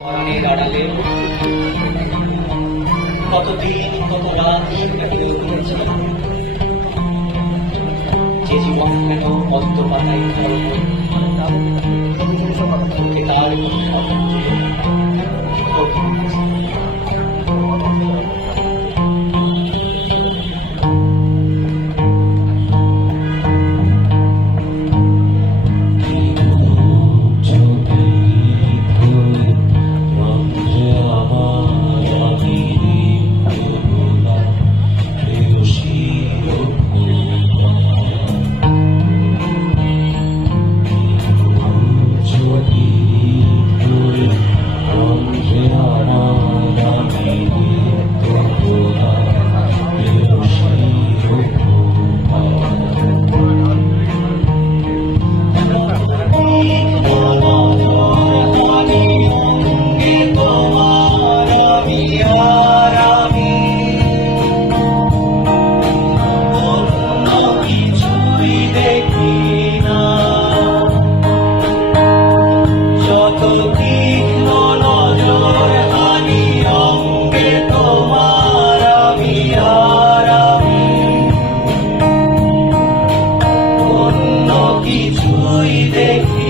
মরণের আড়ালে কতদিন কত রাত কাটিয়ে উঠেছে যে জীবন কেন পদ্ম পাতায় fui de.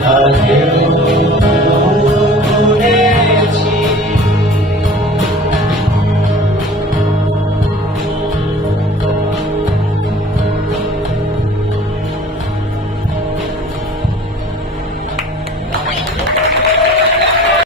I'll give.